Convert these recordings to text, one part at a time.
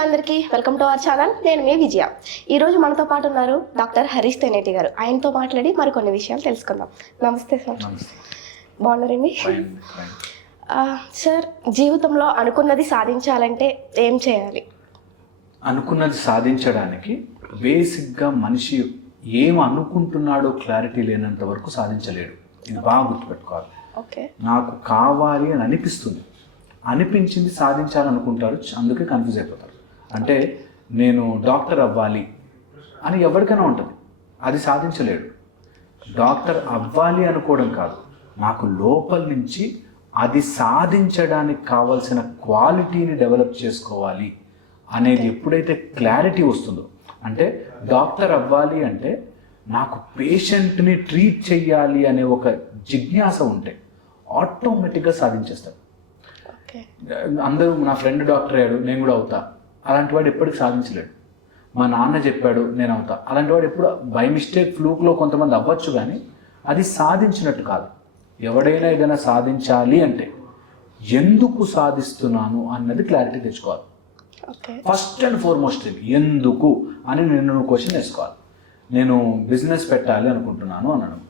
అందరికీ welcome to our channel. నేను మీ విజయ. ఈరోజు మనతో పాటు ఉన్నారు డాక్టర్ హరీష్ తెనేటి గారు. ఆయనతో మాట్లాడి మరికొన్ని విషయాలు తెలుసుకుందాం. నమస్తే సార్. బాగున్నారండి? సార్, జీవితంలో అనుకున్నది సాధించాలంటే ఏం చేయాలి? అనుకున్నది సాధించడానికి బేసిక్గా మనిషి ఏం అనుకుంటున్నాడో క్లారిటీ లేనంత వరకు సాధించలేడు. ఇది బాగా గుర్తుపెట్టుకోవాలి. ఓకే. నాకు కావాలి అని అనిపిస్తుంది, అనిపించింది సాధించాలనుకుంటారు, అందుకే కన్ఫ్యూజ్ అయిపోతారు. అంటే నేను డాక్టర్ అవ్వాలి అని ఎవరికైనా ఉంటుంది, అది సాధించలేడు. డాక్టర్ అవ్వాలి అనుకోవడం కాదు, నాకు లోపల నుంచి అది సాధించడానికి కావాల్సిన క్వాలిటీని డెవలప్ చేసుకోవాలి అనేది ఎప్పుడైతే క్లారిటీ వస్తుందో, అంటే డాక్టర్ అవ్వాలి అంటే నాకు పేషెంట్ని ట్రీట్ చేయాలి అనే ఒక జిజ్ఞాస ఉంటే ఆటోమేటిక్గా సాధించేస్తాడు. అందరూ నా ఫ్రెండ్ డాక్టర్ అయ్యాడు నేను కూడా అవుతా, అలాంటి వాడు ఎప్పటికీ సాధించలేడు. మా నాన్న చెప్పాడు నేను అవుతా, అలాంటి వాడు ఎప్పుడు బై మిస్టేక్ ఫ్లూక్లో కొంతమంది అవ్వచ్చు, కానీ అది సాధించినట్టు కాదు. ఎవడైనా ఏదైనా సాధించాలి అంటే ఎందుకు సాధిస్తున్నాను అన్నది క్లారిటీ తెచ్చుకోవాలి. ఫస్ట్ అండ్ ఫార్మోస్ట్ ఎందుకు అని నేను క్వశ్చన్ వేసుకోవాలి. నేను బిజినెస్ పెట్టాలి అనుకుంటున్నాను అన్నాను,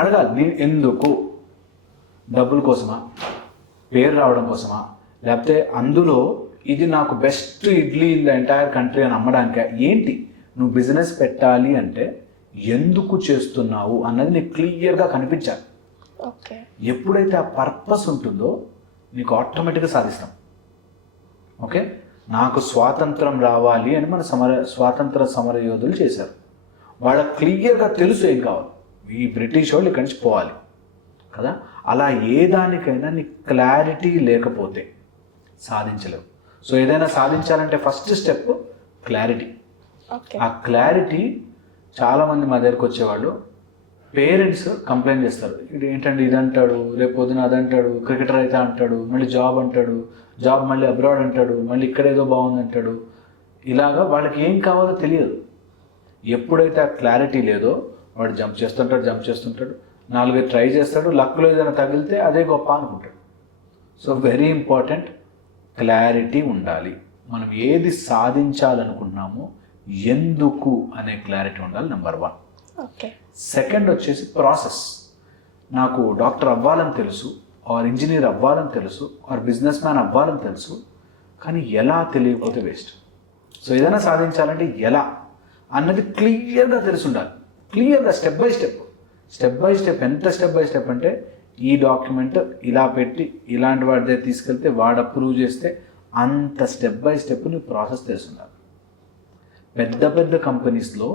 అడగాలి నేను ఎందుకు? డబ్బుల కోసమా, పేరు రావడం కోసమా, లేకపోతే అందులో ఇది నాకు best idli in the entire country అని అమ్మడానికే? ఏంటి నువ్వు బిజినెస్ పెట్టాలి అంటే ఎందుకు చేస్తున్నావు అన్నది నీకు క్లియర్గా కనిపించాలి. ఎప్పుడైతే ఆ పర్పస్ ఉంటుందో నీకు ఆటోమేటిక్గా సాధిస్తాం. ఓకే, నాకు స్వాతంత్రం రావాలి అని మన స్వాతంత్ర సమర యోధులు చేశారు. వాళ్ళకి క్లియర్గా తెలుసు ఏం కావాలి, ఈ బ్రిటిష్ వాళ్ళు ఇక్కడి నుంచి పోవాలి కదా. అలా ఏ దానికైనా నీకు క్లారిటీ లేకపోతే సాధించలేవు. సో ఏదైనా సాధించాలంటే ఫస్ట్ స్టెప్ క్లారిటీ. ఆ క్లారిటీ చాలామంది మా దగ్గరికి వచ్చేవాళ్ళు పేరెంట్స్ కంప్లైంట్ చేస్తారు, ఇది ఏంటంటే ఇది అంటాడు, రేపు పొద్దున అదంటాడు, క్రికెటర్ అయితే అంటాడు, మళ్ళీ జాబ్ అంటాడు, జాబ్ మళ్ళీ అబ్రాడ్ అంటాడు, మళ్ళీ ఇక్కడేదో బాగుంది అంటాడు. ఇలాగా వాళ్ళకి ఏం కావాలో తెలియదు. ఎప్పుడైతే ఆ క్లారిటీ లేదో వాడు జంప్ చేస్తుంటాడు, 4 ట్రై చేస్తాడు, లక్లో ఏదైనా తగిలితే అదే గొప్ప అనుకుంటాడు. సో వెరీ ఇంపార్టెంట్, క్లారిటీ ఉండాలి. మనం ఏది సాధించాలనుకుంటున్నామో ఎందుకు అనే క్లారిటీ ఉండాలి, నెంబర్ 1. సెకండ్ వచ్చేసి ప్రాసెస్. నాకు డాక్టర్ అవ్వాలని తెలుసు, ఆర్ ఇంజనీర్ అవ్వాలని తెలుసు, ఆర్ బిజినెస్ మ్యాన్ అవ్వాలని తెలుసు, కానీ ఎలా తెలియకపోతే వేస్ట్. సో ఏదైనా సాధించాలంటే ఎలా అన్నది క్లియర్గా తెలిసి ఉండాలి. క్లియర్గా స్టెప్ బై స్టెప్. ఎంత స్టెప్ బై స్టెప్ అంటే ఈ డాక్యుమెంట్ ఇలా పెట్టి ఇలాంటి వాడిదే తీసుకెళ్తే వాడు అప్రూవ్ చేస్తే అంత స్టెప్ బై స్టెప్ నీ ప్రాసెస్ తెలిసి ఉండాలి. పెద్ద కంపెనీస్లో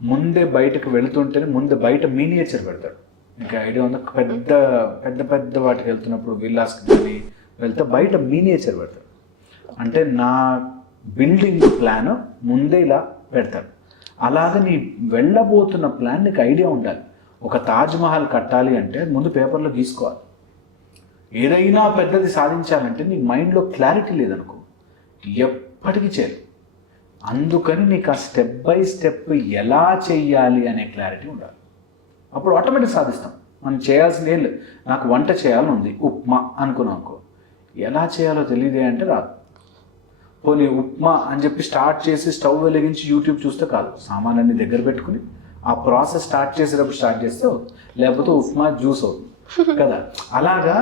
ముందే బయటకు వెళుతుంటేనే ముందు బయట మీనియేచర్ పెడతాడు. మీకు ఐడియా ఉందా? పెద్ద వాటికి వెళ్తున్నప్పుడు విల్లాస్కి కానీ వెళ్తే బయట మీనియేచర్ పెడతాడు. అంటే నా బిల్డింగ్ ప్లాన్ ముందే ఇలా పెడతాడు. అలాగే నీ వెళ్ళబోతున్న ప్లాన్ నీకు ఐడియా ఉండాలి. ఒక తాజ్మహల్ కట్టాలి అంటే ముందు పేపర్లో గీసుకోవాలి. ఏదైనా పెద్దది సాధించాలంటే నీ మైండ్లో క్లారిటీ లేదనుకో ఎప్పటికీ చేయరు. అందుకని నీకు ఆ స్టెప్ బై స్టెప్ ఎలా చెయ్యాలి అనే క్లారిటీ ఉండాలి. అప్పుడు ఆటోమేటిక్ సాధిస్తాం. మనం చేయాల్సింది ఏం లేదు. నాకు వంట చేయాలని ఉంది, ఉప్మా అనుకున్నాం అనుకో, ఎలా చేయాలో తెలియదే అంటే రాదు. పోనీ ఉప్మా అని చెప్పి స్టార్ట్ చేసి స్టవ్ వెలిగించి యూట్యూబ్ చూస్తే కాదు, సామాన్లన్నీ దగ్గర పెట్టుకుని ఆ ప్రాసెస్ స్టార్ట్ చేసేటప్పుడు స్టార్ట్ చేస్తే అవుతుంది, లేకపోతే ఉప్మా జ్యూస్ అవుతుంది కదా. అలాగా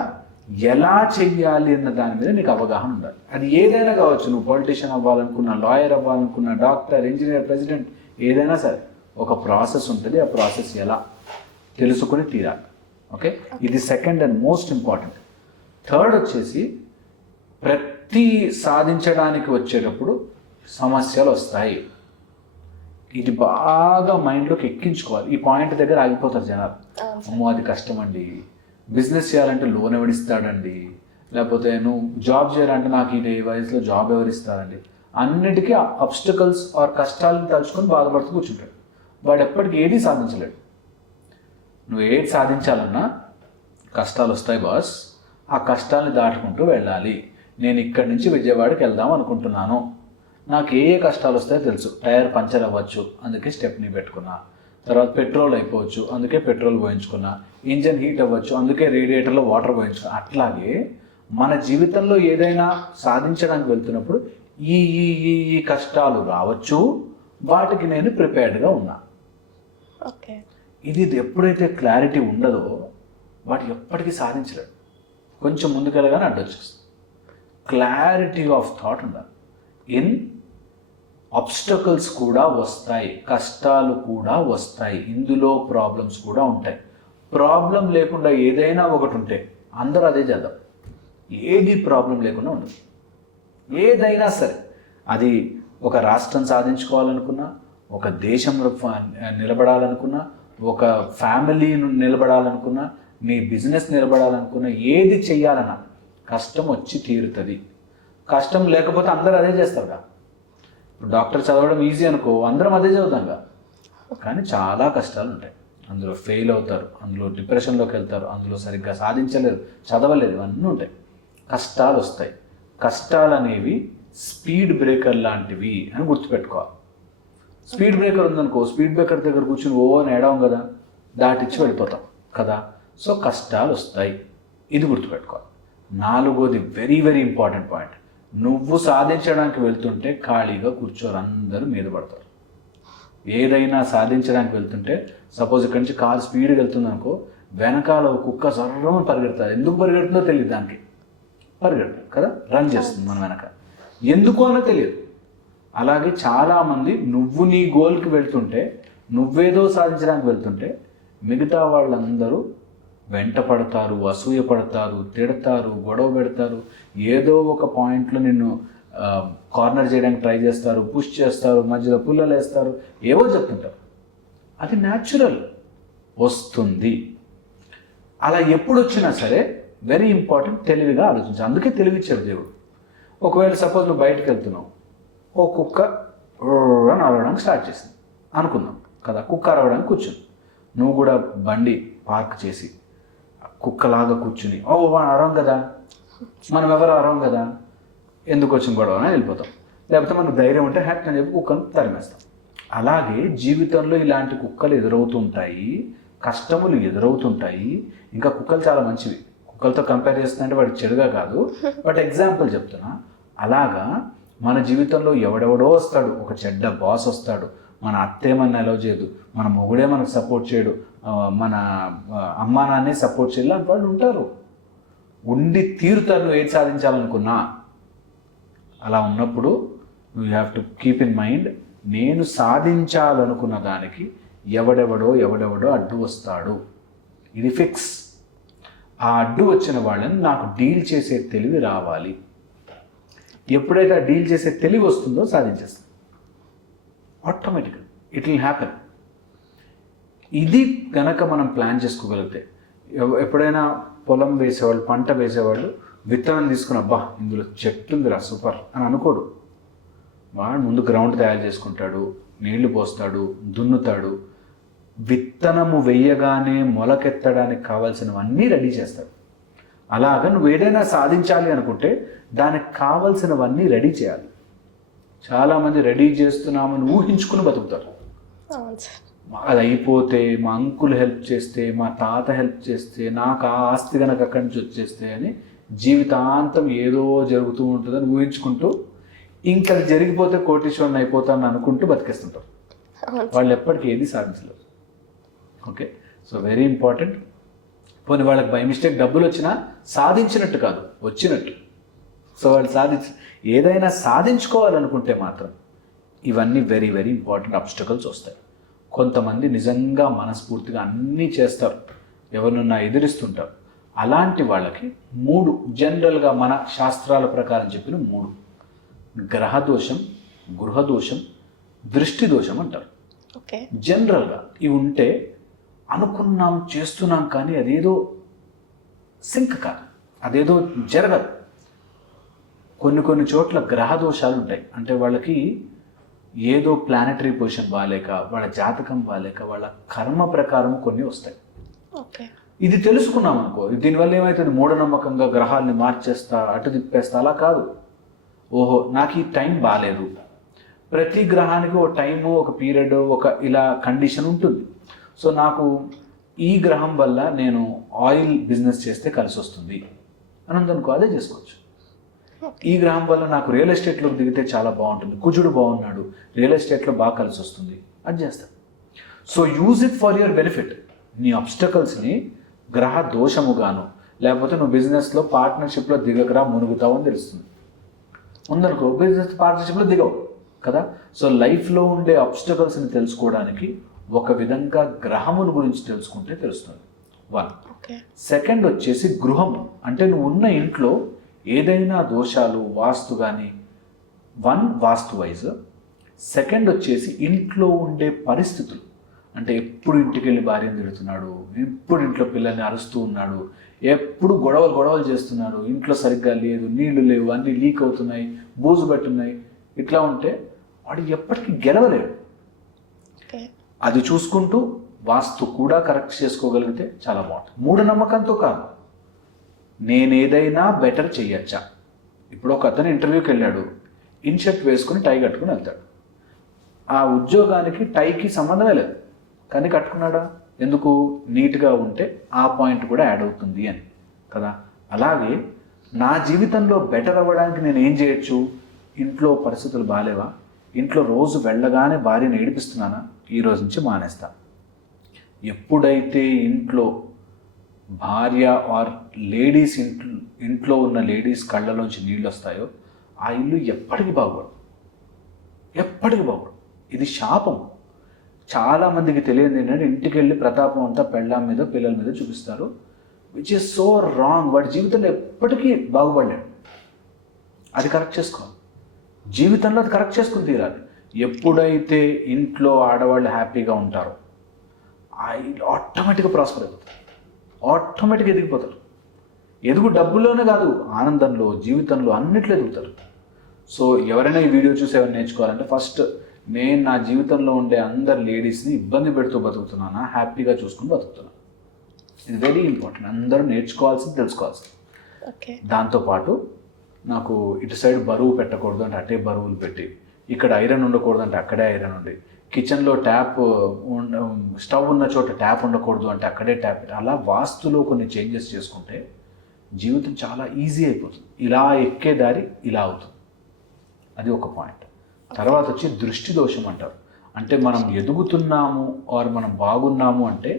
ఎలా చెయ్యాలి అన్న దాని మీద నీకు అవగాహన ఉండాలి. అది ఏదైనా కావచ్చు, నువ్వు పొలిటీషియన్ అవ్వాలనుకున్నా, లాయర్ అవ్వాలనుకున్నా, డాక్టర్, ఇంజనీర్, ప్రెసిడెంట్, ఏదైనా సరే ఒక ప్రాసెస్ ఉంటుంది. ఆ ప్రాసెస్ ఎలా తెలుసుకొని తీరాలి. ఓకే, ఇది second and most important. Third వచ్చేసి ప్రతి సాధించడానికి వచ్చేటప్పుడు సమస్యలు వస్తాయి. ఇది బాగా మైండ్లోకి ఎక్కించుకోవాలి. ఈ పాయింట్ దగ్గర ఆగిపోతారు జనాలు. అమ్మో అది కష్టం అండి, బిజినెస్ చేయాలంటే లోన్ ఎవరిస్తాడండి, లేకపోతే నువ్వు జాబ్ చేయాలంటే నాకు ఈ వయసులో జాబ్ ఎవరిస్తారండి. అన్నిటికీ అబ్స్టకల్స్ ఆర్ కష్టాలను తలుచుకొని బాధపడుతూ కూర్చుంటాడు. వాడు ఎప్పటికీ ఏది సాధించలేడు. నువ్వు ఏది సాధించాలన్నా కష్టాలు వస్తాయి బాస్, ఆ కష్టాలను దాటుకుంటూ వెళ్ళాలి. నేను ఇక్కడి నుంచి విజయవాడకి వెళ్దాం అనుకుంటున్నాను, నాకు ఏ కష్టాలు వస్తాయో తెలుసు. టైర్ పంచర్ అవ్వచ్చు, అందుకే స్టెప్ని పెట్టుకున్నా. తర్వాత పెట్రోల్ అయిపోవచ్చు, అందుకే పెట్రోల్ పోయించుకున్నా. ఇంజన్ హీట్ అవ్వచ్చు, అందుకే రేడియేటర్లో వాటర్ పోయించుకున్నా. అట్లాగే మన జీవితంలో ఏదైనా సాధించడానికి వెళ్తున్నప్పుడు ఈ కష్టాలు రావచ్చు, వాటికి నేను ప్రిపేర్డ్గా ఉన్నా. ఓకే. ఇది ఎప్పుడైతే క్లారిటీ ఉండదో వాటి ఎప్పటికీ సాధించలేడు. కొంచెం ముందుకెళ్ళగానే అడ్డొచ్చేస్తుంది. క్లారిటీ ఆఫ్ థాట్ ఉండాలి. ఇన్ ఆబ్స్టకల్స్ కూడా వస్తాయి, కష్టాలు కూడా వస్తాయి, ఇందులో ప్రాబ్లమ్స్ కూడా ఉంటాయి. ప్రాబ్లం లేకుండా ఏదైనా ఒకటి ఉంటే అందరూ అదే చేద్దాం. ఏది ప్రాబ్లం లేకుండా ఉండదు. ఏదైనా సరే, అది ఒక రాష్ట్రం సాధించుకోవాలనుకున్నా, ఒక దేశం నిలబడాలనుకున్నా, ఒక ఫ్యామిలీ నిలబడాలనుకున్నా, మీ బిజినెస్ నిలబడాలనుకున్నా, ఏది చెయ్యాలన్నా కష్టం వచ్చి తీరుతుంది. కష్టం లేకపోతే అందరూ అదే చేస్తారుగా. డాక్టర్ చదవడం ఈజీ అనుకో, అందరం అదే చదువుతాంగా. కానీ చాలా కష్టాలు ఉంటాయి. అందులో ఫెయిల్ అవుతారు, అందులో డిప్రెషన్లోకి వెళ్తారు, అందులో సరిగ్గా సాధించలేరు, చదవలేరు, ఇవన్నీ ఉంటాయి. కష్టాలు వస్తాయి. కష్టాలు అనేవి స్పీడ్ బ్రేకర్ లాంటివి అని గుర్తుపెట్టుకోవాలి. స్పీడ్ బ్రేకర్ ఉందనుకో, స్పీడ్ బ్రేకర్ దగ్గర కూర్చుని ఓ అని ఏడాం కదా, దాటిచ్చి వెళ్ళిపోతాం కదా. సో కష్టాలు వస్తాయి, ఇది గుర్తుపెట్టుకోవాలి. 4వది వెరీ వెరీ ఇంపార్టెంట్ పాయింట్. నువ్వు సాధించడానికి వెళ్తుంటే ఖాళీగా కూర్చోరు, అందరూ మీద పడతారు. ఏదైనా సాధించడానికి వెళ్తుంటే, సపోజ్ ఇక్కడి నుంచి కారు స్పీడ్గా వెళ్తుంది అనుకో, వెనకాల ఒక కుక్క సర్రమని పరిగెడుతుంది. ఎందుకు పరిగెడుతుందో తెలియదు, దానికి పరిగెడుతుంది కదా, రన్ చేస్తుంది మన వెనక, ఎందుకు అన్నో తెలియదు. అలాగే చాలామంది నువ్వు నీ గోల్కి వెళ్తుంటే, నువ్వేదో సాధించడానికి వెళ్తుంటే, మిగతా వాళ్ళందరూ వెంట పడతారు, అసూయ పడతారు, తిడతారు, గొడవ పెడతారు, ఏదో ఒక పాయింట్లో నిన్ను కార్నర్ చేయడానికి ట్రై చేస్తారు, పుష్ చేస్తారు, మధ్యలో పుల్లలు వేస్తారు, ఏవో చెప్తుంటారు. అది న్యాచురల్, వస్తుంది. అలా ఎప్పుడు వచ్చినా సరే వెరీ ఇంపార్టెంట్, తెలివిగా ఆలోచించాలి. అందుకే తెలివిచ్చారు దేవుడు. ఒకవేళ సపోజ్ నువ్వు బయటకు వెళ్తున్నావు, ఓ కుక్క అని అరవడానికి స్టార్ట్ చేసింది అనుకుందాం కదా, కుక్క అరవడానికి కూర్చుంది. నువ్వు కూడా బండి పార్క్ చేసి కుక్కలాగా కూర్చుని ఓ అరవం కదా, మనం ఎవరు అరవం కదా, ఎందుకు వచ్చిన గొడవ అని వెళ్ళిపోతాం. లేకపోతే మనకు ధైర్యం ఉంటే హ్యాపీ అని చెప్పి కుక్కను తరిమేస్తాం. అలాగే జీవితంలో ఇలాంటి కుక్కలు ఎదురవుతుంటాయి, కష్టములు ఎదురవుతుంటాయి. ఇంకా కుక్కలు చాలా మంచివి, కుక్కలతో కంపేర్ చేస్తుందంటే వాడికి చెడుగా కాదు, బట్ ఎగ్జాంపుల్ చెప్తున్నా. అలాగా మన జీవితంలో ఎవడెవడో వస్తాడు, ఒక చెడ్డ బాస్ వస్తాడు, మన అత్తేమన్నా అలౌ చేయదు, మన మొగుడే మనకు సపోర్ట్ చేయడు, మన అమ్మా నాన్నే సపోర్ట్ చేయాలి, లాంటి వాళ్ళు ఉంటారు. ఉండి తీరుతారు నువ్వు ఏది సాధించాలనుకున్నా. అలా ఉన్నప్పుడు you have to keep in mind, నేను సాధించాలనుకున్న దానికి ఎవడెవడో అడ్డు వస్తాడు, ఇది ఫిక్స్. ఆ అడ్డు వచ్చిన వాళ్ళని నాకు డీల్ చేసే తెలివి రావాలి. ఎప్పుడైతే ఆ డీల్ చేసే తెలివి వస్తుందో సాధించేస్తాం ఆటోమేటిక్గా, ఇట్ విల్ హ్యాపెన్. ఇది కనుక మనం ప్లాన్ చేసుకోగలిగితే, ఎప్పుడైనా పొలం వేసేవాళ్ళు, పంట వేసేవాళ్ళు విత్తనం తీసుకుని అబ్బా ఇందులో చెట్టు ఉందిరా సూపర్ అని అనుకోడు. వాడు ముందు గ్రౌండ్ తయారు చేసుకుంటాడు, నీళ్లు పోస్తాడు, దున్నుతాడు, విత్తనము వెయ్యగానే మొలకెత్తడానికి కావాల్సినవన్నీ రెడీ చేస్తాడు. అలాగా నువ్వు ఏదైనా సాధించాలి అనుకుంటే దానికి కావాల్సినవన్నీ రెడీ చేయాలి. చాలామంది రెడీ చేస్తున్నామని ఊహించుకుని బతుకుతారు. అది అయిపోతే మా అంకుల్ హెల్ప్ చేస్తే, మా తాత హెల్ప్ చేస్తే, నాకు ఆ ఆస్తి కనుక అక్కడి నుంచి వచ్చేస్తే అని జీవితాంతం ఏదో జరుగుతూ ఉంటుందని ఊహించుకుంటూ, ఇంకా జరిగిపోతే కోటీశ్వరుని అయిపోతాను అనుకుంటూ బతికేస్తుంటారు. వాళ్ళు ఎప్పటికీ ఏది సాధించలేరు. Okay, so very important. పోనీ వాళ్ళకి బై మిస్టేక్ డబ్బులు వచ్చినా సాధించినట్టు కాదు, వచ్చినట్టు. సో వాళ్ళు ఏదైనా సాధించుకోవాలనుకుంటే మాత్రం ఇవన్నీ వెరీ వెరీ ఇంపార్టెంట్ ఆబ్స్టకల్స్ వస్తాయి. కొంతమంది నిజంగా మనస్ఫూర్తిగా అన్నీ చేస్తారు, ఎవరినన్నా ఎదిరిస్తుంటారు. అలాంటి వాళ్ళకి 3 జనరల్గా మన శాస్త్రాల ప్రకారం చెప్పిన 3: గ్రహదోషం, గృహదోషం, దృష్టి దోషం అంటారు. ఓకే, జనరల్గా ఇవి ఉంటే అనుకున్నాం చేస్తున్నాం కానీ అదేదో సింక్ కాదు, అదేదో జరగదు. కొన్ని చోట్ల గ్రహదోషాలు ఉంటాయి. అంటే వాళ్ళకి ఏదో ప్లానెటరీ పొజిషన్ బాగాలేక, వాళ్ళ జాతకం బాగాలేక, వాళ్ళ కర్మ ప్రకారం కొన్ని వస్తాయి. ఓకే, ఇది తెలుసుకున్నాం అనుకో, దీనివల్ల ఏమవుతుంది, మూఢనమ్మకంగా గ్రహాలని మార్చేస్తా, అటు తిప్పేస్తా, అలా కాదు. ఓహో నాకు ఈ టైం బాగాలేదు, ప్రతి గ్రహానికి ఒక టైము, ఒక పీరియడ్, ఒక ఇలా కండిషన్ ఉంటుంది. సో నాకు ఈ గ్రహం వల్ల నేను ఆయిల్ బిజినెస్ చేస్తే కలిసి వస్తుంది అని ఉందనుకో, అదే చేసుకోవచ్చు. ఈ గ్రహం వల్ల నాకు రియల్ ఎస్టేట్లోకి దిగితే చాలా బాగుంటుంది, కుజుడు బాగున్నాడు, రియల్ ఎస్టేట్లో బాగా కలిసి వస్తుంది, అది చేస్తాను. So use it for your benefit. నీ అబ్స్టకల్స్ని గ్రహ దోషముగాను, లేకపోతే నువ్వు బిజినెస్లో పార్ట్నర్షిప్లో దిగకరా మునుగుతావు అని తెలుస్తుంది. ఉందనుకో బిజినెస్ పార్ట్నర్షిప్లో దిగవు కదా. సో లైఫ్లో ఉండే అబ్స్టకల్స్ని తెలుసుకోవడానికి ఒక విధంగా గ్రహముల గురించి తెలుసుకుంటే తెలుస్తుంది. 1. సెకండ్ వచ్చేసి గృహం, అంటే నువ్వు ఉన్న ఇంట్లో ఏదైనా దోషాలు వాస్తు కానీ, 1 వాస్తు వైజ్. సెకండ్ వచ్చేసి ఇంట్లో ఉండే పరిస్థితులు, అంటే ఎప్పుడు ఇంటికి వెళ్ళి భార్యను తిడుతున్నాడు, ఎప్పుడు ఇంట్లో పిల్లల్ని అరుస్తూ ఉన్నాడు, ఎప్పుడు గొడవలు చేస్తున్నాడు, ఇంట్లో సరిగ్గా లేదు, నీళ్లు లేవు, అన్నీ లీక్ అవుతున్నాయి, బూజు పెట్టున్నాయి, ఇట్లా ఉంటే వాడు ఎప్పటికీ గెలవలేడు. అది చూసుకుంటూ వాస్తు కూడా కరెక్ట్ చేసుకోగలిగితే చాలా బాగుంటుంది. మూఢనమ్మకంతో కాదు, నేనేదైనా బెటర్ చెయ్యొచ్చా. ఇప్పుడు ఒక అతను ఇంటర్వ్యూకి వెళ్ళాడు, ఇన్షర్ట్ వేసుకుని టై కట్టుకుని వెళ్తాడు. ఆ ఉద్యోగానికి టైకి సంబంధమే లేదు, కానీ కట్టుకున్నాడా? ఎందుకు? నీట్గా ఉంటే ఆ పాయింట్ కూడా యాడ్ అవుతుంది అని కదా. అలాగే నా జీవితంలో బెటర్ అవ్వడానికి నేను ఏం చేయొచ్చు? ఇంట్లో పరిస్థితులు బాగాలేవా, ఇంట్లో రోజు వెళ్ళగానే భార్యను ఏడిపిస్తున్నానా, ఈ రోజు నుంచి మానేస్తా. ఎప్పుడైతే ఇంట్లో భార్య ఆర్ లేడీస్ ఇంట్లో ఉన్న లేడీస్ కళ్ళలోంచి నీళ్ళు వస్తాయో ఆ ఇల్లు ఎప్పటికీ బాగుపడు. ఇది శాపం. చాలామందికి తెలియదు ఏంటంటే ఇంటికి వెళ్ళి ప్రతాపం అంతా పెళ్ళాం మీద పిల్లల మీద చూపిస్తారు, విచ్ ఈస్ సో రాంగ్. వాడి జీవితంలో ఎప్పటికీ బాగుపడలేడు. అది కరెక్ట్ చేసుకోవాలి, జీవితంలో అది కరెక్ట్ చేసుకుని తీరాలి. ఎప్పుడైతే ఇంట్లో ఆడవాళ్ళు హ్యాపీగా ఉంటారో ఆ ఇల్లు ఆటోమేటిక్గా ప్రాస్పర్ అయిపోతారు, ఆటోమేటిక్గా ఎదిగిపోతారు. ఎదుగు డబ్బుల్లోనే కాదు, ఆనందంలో, జీవితంలో అన్నిట్లో ఎదుగుతారు. సో ఎవరైనా ఈ వీడియో చూసి ఎవరైనా నేర్చుకోవాలంటే ఫస్ట్ నేను నా జీవితంలో ఉండే అందరు లేడీస్ని ఇబ్బంది పెడుతూ బతుకుతున్నానా, హ్యాపీగా చూసుకుని బతుకుతున్నాను. ఇది వెరీ ఇంపార్టెంట్, అందరూ నేర్చుకోవాల్సింది, తెలుసుకోవాల్సింది. దాంతోపాటు నాకు ఇటు సైడ్ బరువు పెట్టకూడదు అంటే అటే బరువులు పెట్టి, ఇక్కడ ఐరన్ ఉండకూడదు అంటే అక్కడే ఐరన్ ఉండి, కిచెన్లో ట్యాప్ స్టవ్ ఉన్న చోట ట్యాప్ ఉండకూడదు అంటే అక్కడే ట్యాప్ పెట్టి, అలా వాస్తులో కొన్ని చేంజెస్ చేసుకుంటే జీవితం చాలా ఈజీ అయిపోతుంది. ఇలా ఎక్కే దారి ఇలా అవుతుంది. అది ఒక పాయింట్. తర్వాత వచ్చి దృష్టి దోషం అంటారు. అంటే మనం ఎదుగుతున్నాము ఆర్ మనం బాగున్నాము అంటే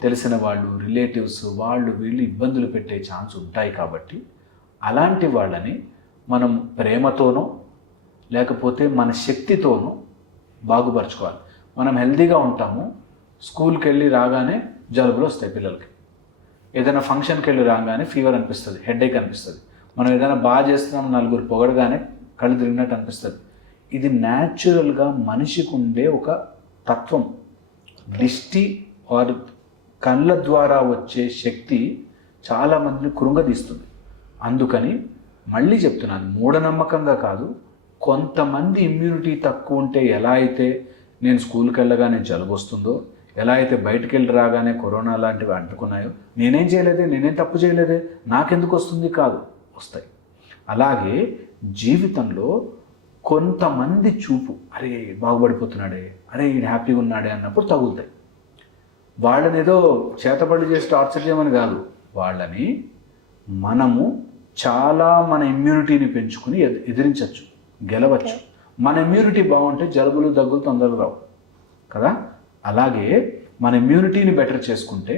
తెలిసిన వాళ్ళు, రిలేటివ్స్, వాళ్ళు వీళ్ళు ఇబ్బందులు పెట్టే ఛాన్స్ ఉంటాయి. కాబట్టి అలాంటి వాళ్ళని మనం ప్రేమతోనో లేకపోతే మన శక్తితోనో బాగుపరచుకోవాలి. మనం హెల్తీగా ఉంటాము, స్కూల్కి వెళ్ళి రాగానే జలుబులు వస్తాయి పిల్లలకి, ఏదైనా ఫంక్షన్కి వెళ్ళి రాగానే ఫీవర్ అనిపిస్తుంది, హెడేక్ అనిపిస్తుంది, మనం ఏదైనా బాగా చేస్తున్నాం నలుగురు పొగడగానే కళ్ళు తిరిగినట్టు అనిపిస్తుంది. ఇది న్యాచురల్గా మనిషికి ఉండే ఒక తత్వం. దిష్టి ఆర్ కళ్ళ ద్వారా వచ్చే శక్తి చాలామందిని కృంగదీస్తుంది. అందుకని మళ్ళీ చెప్తున్నాను, మూఢనమ్మకంగా కాదు, కొంతమంది ఇమ్యూనిటీ తక్కువ ఉంటే ఎలా అయితే నేను స్కూల్కి వెళ్ళగానే జలుబు వస్తుందో, ఎలా అయితే బయటికి వెళ్ళి రాగానే కరోనా లాంటివి అంటుకున్నాయో, నేనేం చేయలేదే, నేనేం తప్పు చేయలేదే, నాకెందుకు వస్తుంది, కాదు, వస్తాయి. అలాగే జీవితంలో కొంతమంది చూపు, అరే బాగుపడిపోతున్నాడే, అరే ఈయన హ్యాపీగా ఉన్నాడే అన్నప్పుడు తగులుతాయి. వాళ్ళని ఏదో చేతబడి చేసి టార్చర్ చేయమని కాదు, వాళ్ళని మనము చాలా మన ఇమ్యూనిటీని పెంచుకుని ఎదిరించవచ్చు, గెలవచ్చు. మన ఇమ్యూనిటీ బాగుంటే జలుబులు దగ్గులు తొందరగా రావు కదా. అలాగే మన ఇమ్యూనిటీని బెటర్ చేసుకుంటే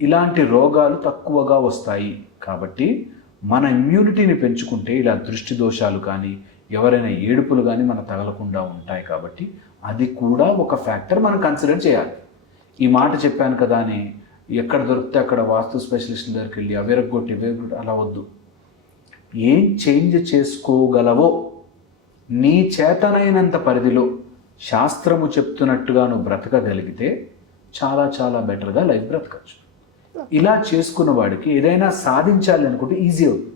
ఇలాంటి రోగాలు తక్కువగా వస్తాయి. కాబట్టి మన ఇమ్యూనిటీని పెంచుకుంటే ఇలా దృష్టి దోషాలు కానీ ఎవరైనా ఏడుపులు కానీ మనకు తగలకుండా ఉంటాయి. కాబట్టి అది కూడా ఒక ఫ్యాక్టర్ మనం కన్సిడర్ చేయాలి. ఈ మాట చెప్పాను కదా అని ఎక్కడ దొరికితే అక్కడ వాస్తు స్పెషలిస్ట్ దగ్గరికి వెళ్ళి అవేరగొట్టి అలా వద్దు. ఏం చేంజ్ చేసుకోగలవో నీ చేతనైనంత పరిధిలో శాస్త్రము చెప్తున్నట్టుగా నువ్వు బ్రతకగలిగితే చాలా చాలా బెటర్గా లైఫ్ బ్రతకచ్చు. ఇలా చేసుకున్న వాడికి ఏదైనా సాధించాలి అనుకుంటే ఈజీ అవుతుంది,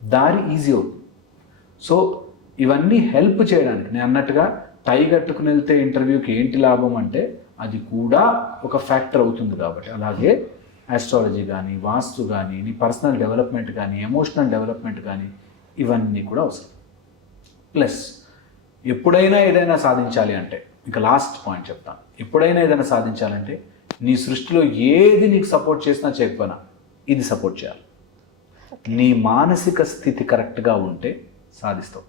దారి ఈజీ అవుతుంది. సో ఇవన్నీ హెల్ప్ చేయడానికి నేను అన్నట్టుగా టై కట్టుకుని వెళ్తే ఇంటర్వ్యూకి ఏంటి లాభం అంటే అది కూడా ఒక ఫ్యాక్టర్ అవుతుంది. కాబట్టి అలాగే ఆస్ట్రాలజీ కానీ, వాస్తు కానీ, నీ పర్సనల్ డెవలప్మెంట్ కానీ, ఎమోషనల్ డెవలప్మెంట్ కానీ ఇవన్నీ కూడా అవసరం. ప్లస్ ఎప్పుడైనా ఏదైనా సాధించాలి అంటే, ఇంకా లాస్ట్ పాయింట్ చెప్తాను, ఎప్పుడైనా ఏదైనా సాధించాలంటే నీ సృష్టిలో ఏది నీకు సపోర్ట్ చేసినా చేయకపోయినా ఇది సపోర్ట్ చేయాలి. నీ మానసిక స్థితి కరెక్ట్గా ఉంటే సాధిస్తావు.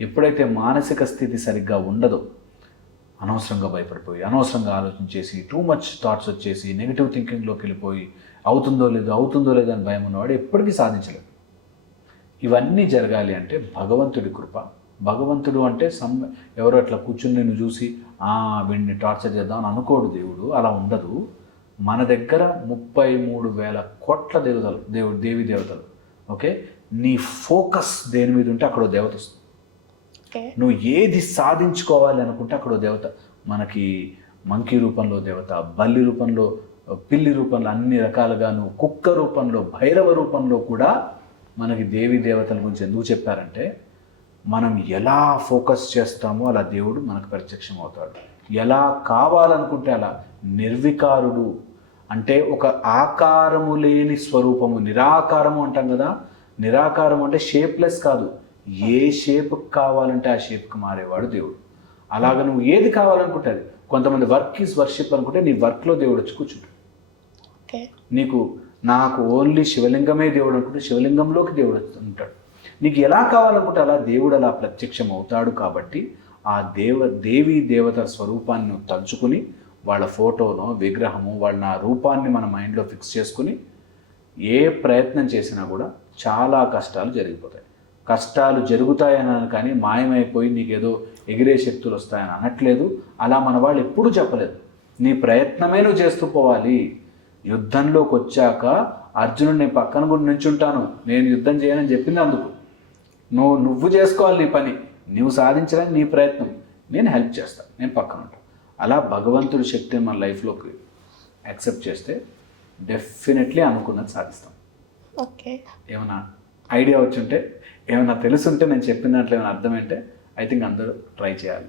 ఎప్పుడైతే మానసిక స్థితి సరిగ్గా ఉండదో, అనవసరంగా భయపడిపోయి, అనవసరంగా ఆలోచించేసి, టూ మచ్ థాట్స్ వచ్చేసి, నెగిటివ్ థింకింగ్లోకి వెళ్ళిపోయి, అవుతుందో లేదో అని భయం ఉన్నవాడు ఎప్పటికీ సాధించలేదు. ఇవన్నీ జరగాలి అంటే భగవంతుడి కృప. భగవంతుడు అంటే ఎవరో అట్లా కూర్చుని నిన్ను చూసి వీడిని టార్చర్ చేద్దాం అని అనుకోడు దేవుడు. అలా ఉండదు. మన దగ్గర 33,000 కోట్ల దేవి దేవతలు. ఓకే, నీ ఫోకస్ దేని మీద ఉంటే అక్కడ దేవత వస్తుంది. నువ్వు ఏది సాధించుకోవాలి అనుకుంటే అక్కడ దేవత. మనకి మంకీ రూపంలో దేవత, బల్లి రూపంలో, పిల్లి రూపంలో, అన్ని రకాలుగా, నువ్వు కుక్క రూపంలో, భైరవ రూపంలో కూడా మనకి దేవి దేవతల గురించి ఎందుకు చెప్పారంటే, మనం ఎలా ఫోకస్ చేస్తామో అలా దేవుడు మనకు ప్రత్యక్షం అవుతాడు. ఎలా కావాలనుకుంటే అలా. నిర్వికారుడు అంటే ఒక ఆకారము లేని స్వరూపము. నిరాకారము అంటాం కదా, నిరాకారం అంటే షేప్లెస్ కాదు. ఏ షేప్ కావాలంటే ఆ షేప్కి మారేవాడు దేవుడు. అలాగ నువ్వు ఏది కావాలనుకుంటే అది. కొంతమంది వర్క్ ఈజ్ వర్షిప్ అనుకుంటే నీ వర్క్లో దేవుడు వచ్చి కూర్చుంటాడు. నాకు ఓన్లీ శివలింగమే దేవుడు అనుకుంటే శివలింగంలోకి దేవుడు ఉంటాడు. నీకు ఎలా కావాలనుకుంటే అలా దేవుడు అలా ప్రత్యక్షం అవుతాడు. కాబట్టి ఆ దేవీ దేవత స్వరూపాన్ని నువ్వు తలుచుకుని, వాళ్ళ ఫోటోనో విగ్రహము, వాళ్ళ రూపాన్ని మన మైండ్లో ఫిక్స్ చేసుకుని ఏ ప్రయత్నం చేసినా కూడా చాలా కష్టాలు జరిగిపోతాయి. కష్టాలు జరుగుతాయని కానీ మాయమైపోయి నీకేదో ఎగిరే శక్తులు వస్తాయని అనట్లేదు. అలా మన వాళ్ళు ఎప్పుడూ చెప్పలేదు. నీ ప్రయత్నమే నువ్వు చేస్తూ పోవాలి. యుద్ధంలోకి వచ్చాక అర్జునుడు నేను పక్కన కూడా నుంచుంటాను, నేను యుద్ధం చేయనని చెప్పింది అందుకు. నువ్వు చేసుకోవాలి నీ పని, నువ్వు సాధించడానికి నీ ప్రయత్నం, నేను హెల్ప్ చేస్తాను, నేను పక్కన ఉంటాను. అలా భగవంతుడి శక్తిని మన లైఫ్లోకి యాక్సెప్ట్ చేస్తే డెఫినెట్లీ అనుకున్నది సాధిస్తాం. ఓకే, ఏమైనా ఐడియా వచ్చుంటే, ఏమైనా తెలుసుంటే, నేను చెప్పిన దాంట్లో ఏమైనా అర్థమైంటే ఐ థింక్ అందరూ ట్రై చేయాలి.